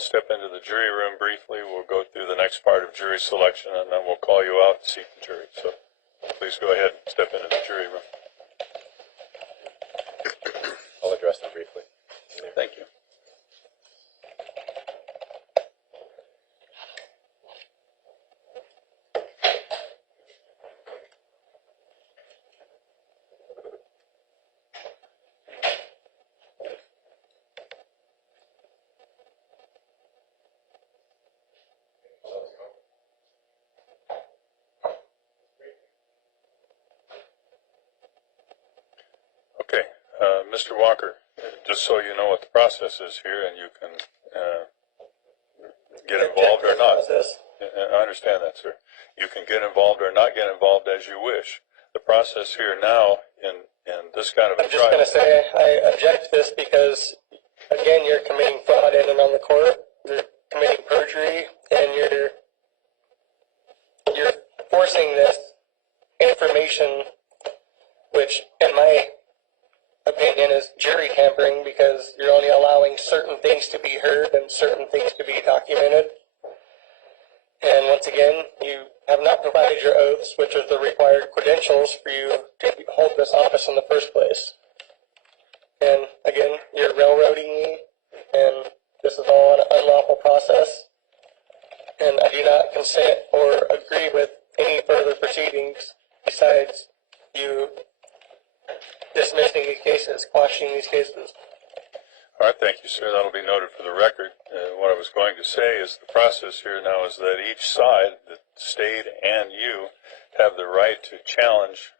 I'll step into the jury room briefly. We'll go through the next part of jury selection, and then we'll call you out and seat the jury. So please go ahead and step into the jury room. I'll address them briefly. Thank you. Okay, Mr. Walker, just so you know what the process is here and you can get involved or not. I understand that, sir. You can get involved or not get involved as you wish. The process here now in this kind of a trial. I'm just going to say I object to this because, again, you're committing fraud in and on the court. You're committing perjury, and you're forcing this information, which, in my opinion, is jury tampering, because you're only allowing certain things to be heard and certain things to be documented. And once again, you have not provided your oaths, which are the required credentials for you to hold this office in the first place. And again, you're railroading me, and this is all an unlawful process. And I do not consent or agree with any further proceedings besides you dismissing these cases, quashing these cases. All right, thank you, sir. That'll be noted for the record. What I was going to say is the process here now is that each side, the state and you, have the right to challenge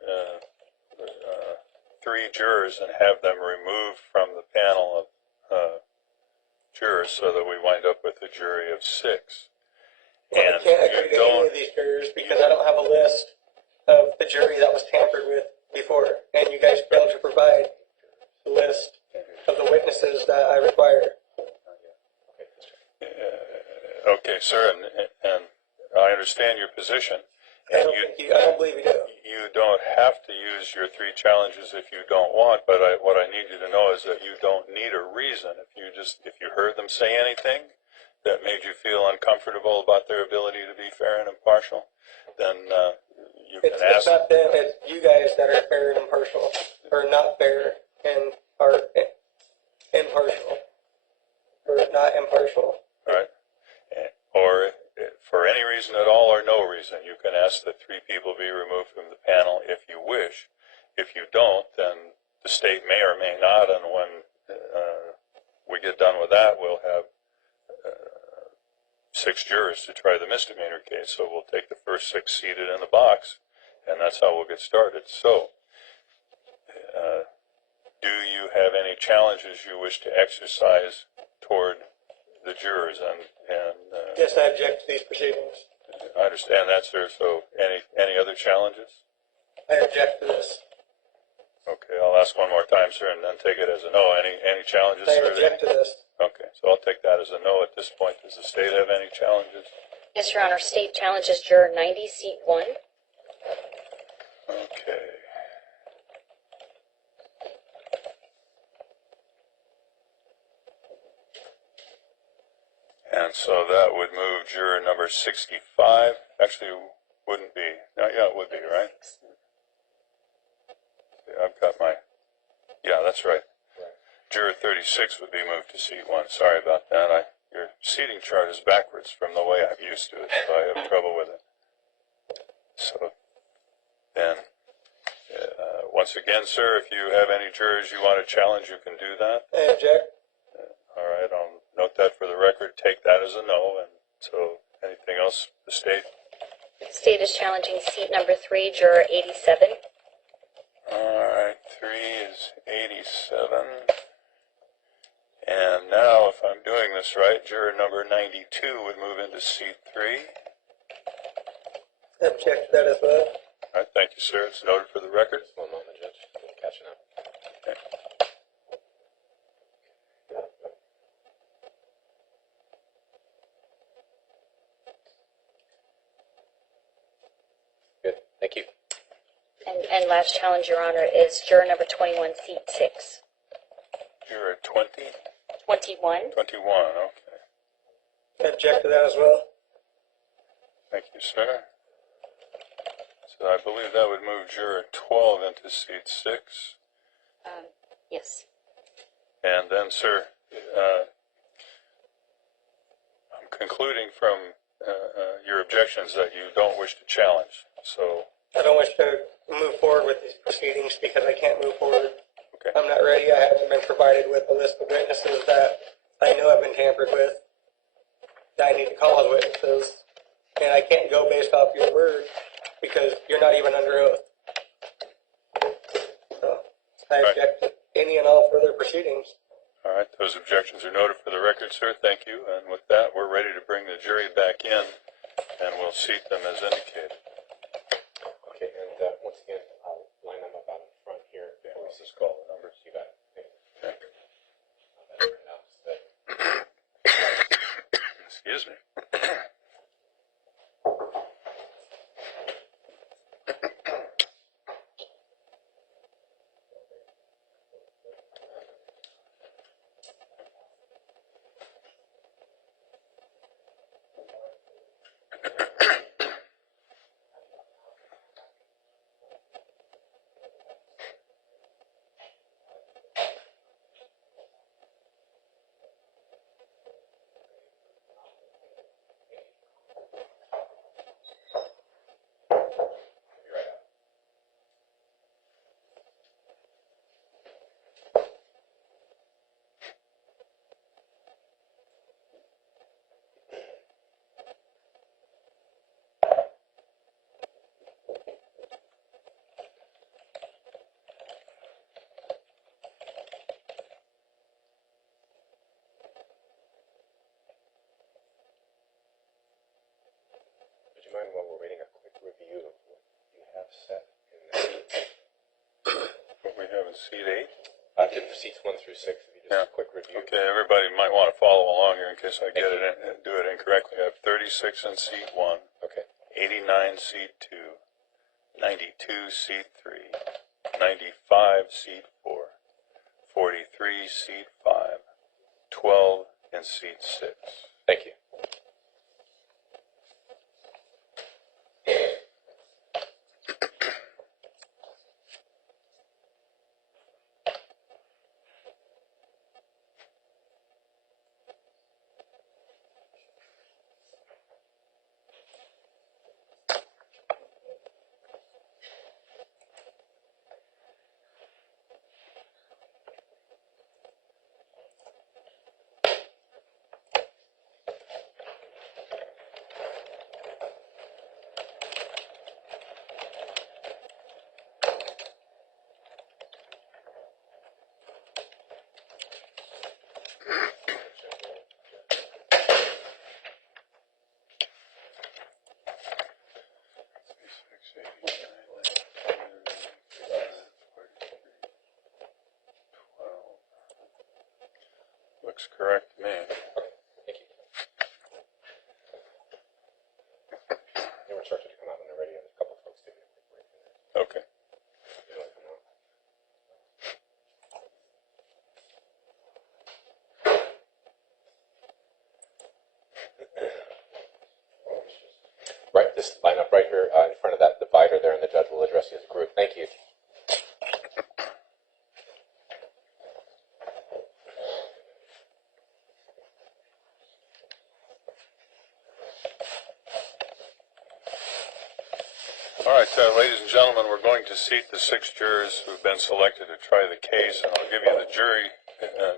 three jurors and have them removed from the panel of jurors so that we wind up with a jury of 6. Well, I can't agree to any of these jurors because I don't have a list of the jury that was tampered with before, and you guys failed to provide the list of the witnesses that I require. Okay, sir, and I understand your position. I don't believe you do. You don't have to use your 3 challenges if you don't want, but what I need you to know is that you don't need a reason. If you heard them say anything that made you feel uncomfortable about their ability to be fair and impartial, then you can ask. It's not them, it's you guys that are fair and impartial, or not fair and are impartial, or not impartial. All right. Or for any reason at all or no reason, you can ask that 3 people be removed from the panel if you wish. If you don't, then the state may or may not, and when we get done with that, we'll have 6 jurors to try the misdemeanor case. So we'll take the first 6 seated in the box, and that's how we'll get started. So, do you have any challenges you wish to exercise toward the jurors? Yes, I object to these proceedings. I understand that, sir. So, any other challenges? I object to this. Okay, I'll ask one more time, sir, and then take it as a no. Any challenges, I sir? object to this. Okay, so I'll take that as a no at this point. Does the state have any challenges? Yes, Your Honor. State challenges juror 90, seat 1. Okay. And so that would move juror number 65. Actually, wouldn't be. No, yeah, it would be, right? I've got my. Yeah, that's right. Juror 36 would be moved to seat 1. Sorry about that. Your seating chart is backwards from the way I'm used to it, so I have trouble with it. So then, once again, sir, if you have any jurors you want to challenge, you can do that. I object. All right, I'll note that for the record. Take that as a no. And so, anything else, the state? The state is challenging seat number 3, juror 87. All right, 3 is 87. And now, if I'm doing this right, juror number 92 would move into seat 3. I object to that as well. All right, thank you, sir. It's noted for the record. Just 1 moment, Judge. I'm catching up. Okay. Good. Thank you. And last challenge, Your Honor, is juror number 21, seat 6. Juror 20? 21. 21, okay. object to that as well. Thank you, sir. So I believe that would move juror 12 into seat 6. Yes. And then, sir, I'm concluding from your objections that you don't wish to challenge. So, I don't wish to move forward with these proceedings because I can't move forward. okay. I'm not ready. I haven't been provided with a list of witnesses that I know have been tampered with. That I need to call as witnesses. And I can't go based off your word because you're not even under oath. So I Right. object to any and all further proceedings. All right, those objections are noted for the record, sir. Thank you. And with that, we're ready to bring the jury back in, and we'll seat them as indicated. Okay, and once again, I'll line them up out in front here. Yeah, let's just call the numbers. You got it. Okay. Excuse me. Would you mind, while we're waiting, a quick review of what you have set in the seats? What we have in seat 8. Just the seats 1 through 6, if you just Yeah. a quick review. Okay, everybody might want to follow along here in case I get it in, and do it incorrectly. I have 36 in seat 1, Okay. 89 seat 2, 92 seat 3, 95 seat 4, 43 seat 5, 12 in seat 6. Thank you. Looks correct to me. Thank you. They were instructed to come out when they're ready. There's a couple of folks taking a quick break in there. Okay. They don't come out. Right, just line up right here in front of that divider there, and the judge will address you as a group. Thank you. All right, ladies and gentlemen, we're going to seat the 6 jurors who've been selected to try the case, and I'll give you the jury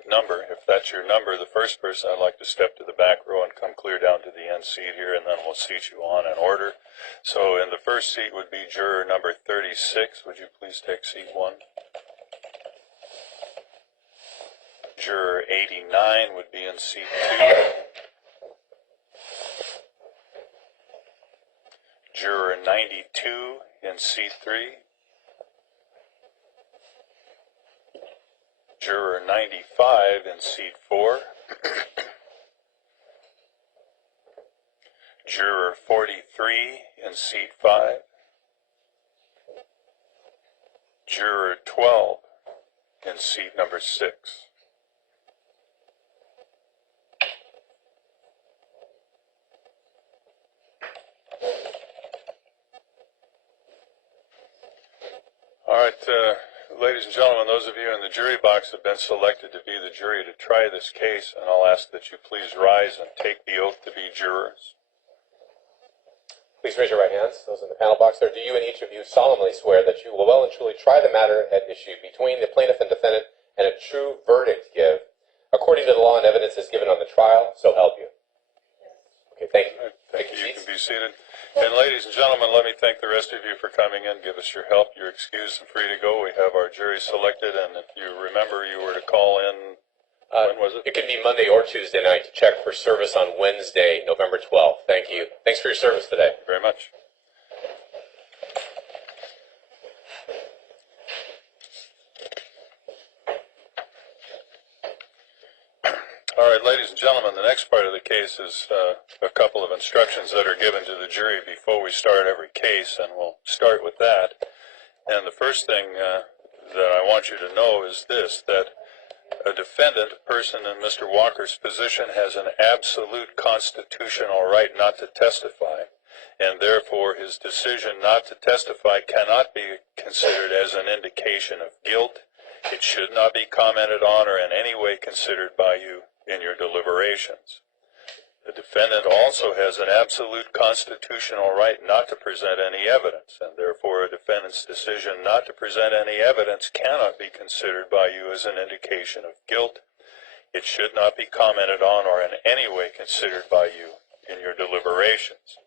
number. If that's your number, the first person, I'd like to step to the back row and come clear down to the end seat here, and then we'll seat you on in order. So in the first seat would be juror number 36. Would you please take seat 1? Juror 89 would be in seat 2. Juror 92 in seat 3. Juror 95 in seat 4. Juror 43 in seat 5. Juror 12 in seat number 6. All right, ladies and gentlemen, those of you in the jury box have been selected to be the jury to try this case, and I'll ask that you please rise and take the oath to be jurors. Please raise your right hands, those in the panel box there. Do you and each of you solemnly swear that you will well and truly try the matter at issue between the plaintiff and defendant and a true verdict give, according to the law and evidence as given on the trial, so help you? Okay, thank you. Thank you. You can be seated. And ladies and gentlemen, let me thank the rest of you for coming in. Give us your help. You're excused and free to go. We have our jury selected, and if you remember, you were to call in. When was it? It could be Monday or Tuesday night to check for service on Wednesday, November 12th. Thank you. Thanks for your service today. Very much. All right, ladies and gentlemen, the next part of the case is a couple of instructions that are given to the jury before we start every case, and we'll start with that. And the first thing that I want you to know is this, that a defendant, a person in Mr. Walker's position, has an absolute constitutional right not to testify, and therefore his decision not to testify cannot be considered as an indication of guilt. It should not be commented on or in any way considered by you in your deliberations. The defendant also has an absolute constitutional right not to present any evidence, and therefore a defendant's decision not to present any evidence cannot be considered by you as an indication of guilt. It should not be commented on or in any way considered by you in your deliberations.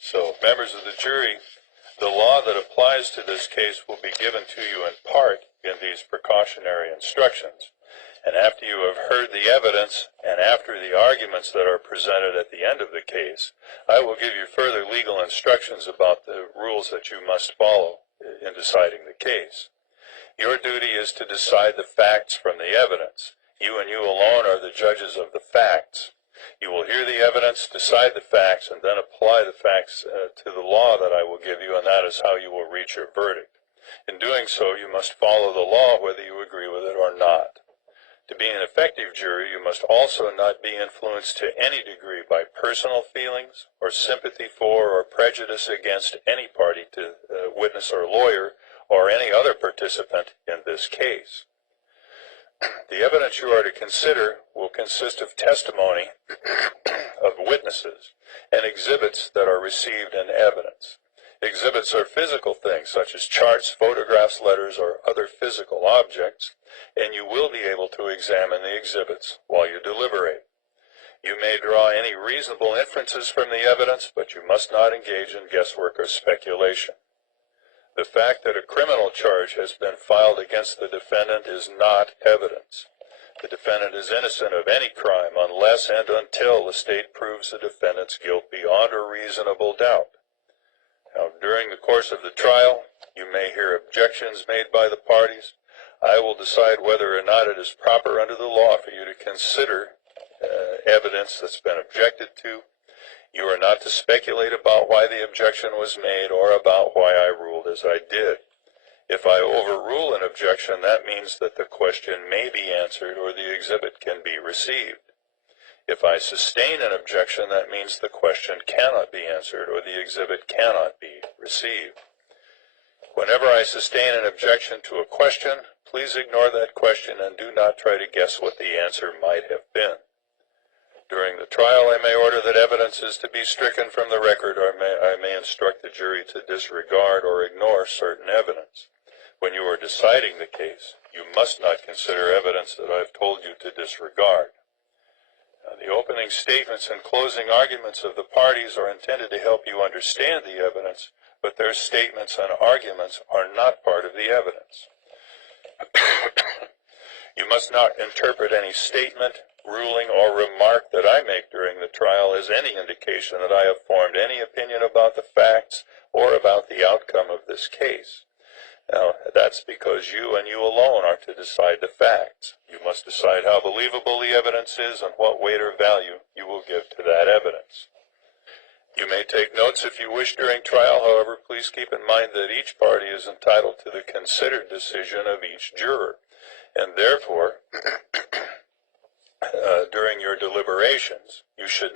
So, members of the jury, the law that applies to this case will be given to you in part in these precautionary instructions. And after you have heard the evidence, and after the arguments that are presented at the end of the case, I will give you further legal instructions about the rules that you must follow in deciding the case. Your duty is to decide the facts from the evidence. You and you alone are the judges of the facts. You will hear the evidence, decide the facts, and then apply the facts to the law that I will give you, and that is how you will reach your verdict. In doing so, you must follow the law whether you agree with it or not. To be an effective jury, you must also not be influenced to any degree by personal feelings or sympathy for or prejudice against any party, to witness or lawyer, or any other participant in this case. The evidence you are to consider will consist of testimony of witnesses and exhibits that are received in evidence. Exhibits are physical things such as charts, photographs, letters, or other physical objects, and you will be able to examine the exhibits while you deliberate. You may draw any reasonable inferences from the evidence, but you must not engage in guesswork or speculation. The fact that a criminal charge has been filed against the defendant is not evidence. The defendant is innocent of any crime unless and until the state proves the defendant's guilt beyond a reasonable doubt. Now, during the course of the trial, you may hear objections made by the parties. I will decide whether or not it is proper under the law for you to consider evidence that's been objected to. You are not to speculate about why the objection was made or about why I ruled as I did. If I overrule an objection, that means that the question may be answered or the exhibit can be received. If I sustain an objection, that means the question cannot be answered or the exhibit cannot be received. Whenever I sustain an objection to a question, please ignore that question and do not try to guess what the answer might have been. During the trial, I may order that evidence is to be stricken from the record, or I may instruct the jury to disregard or ignore certain evidence. When you are deciding the case, you must not consider evidence that I've told you to disregard. The opening statements and closing arguments of the parties are intended to help you understand the evidence, but their statements and arguments are not part of the evidence. You must not interpret any statement, ruling, or remark that I make during the trial as any indication that I have formed any opinion about the facts or about the outcome of this case. Now, that's because you and you alone are to decide the facts. You must decide how believable the evidence is and what weight or value you will give to that evidence. You may take notes if you wish during trial. However, please keep in mind that each party is entitled to the considered decision of each juror, and therefore, during your deliberations, you should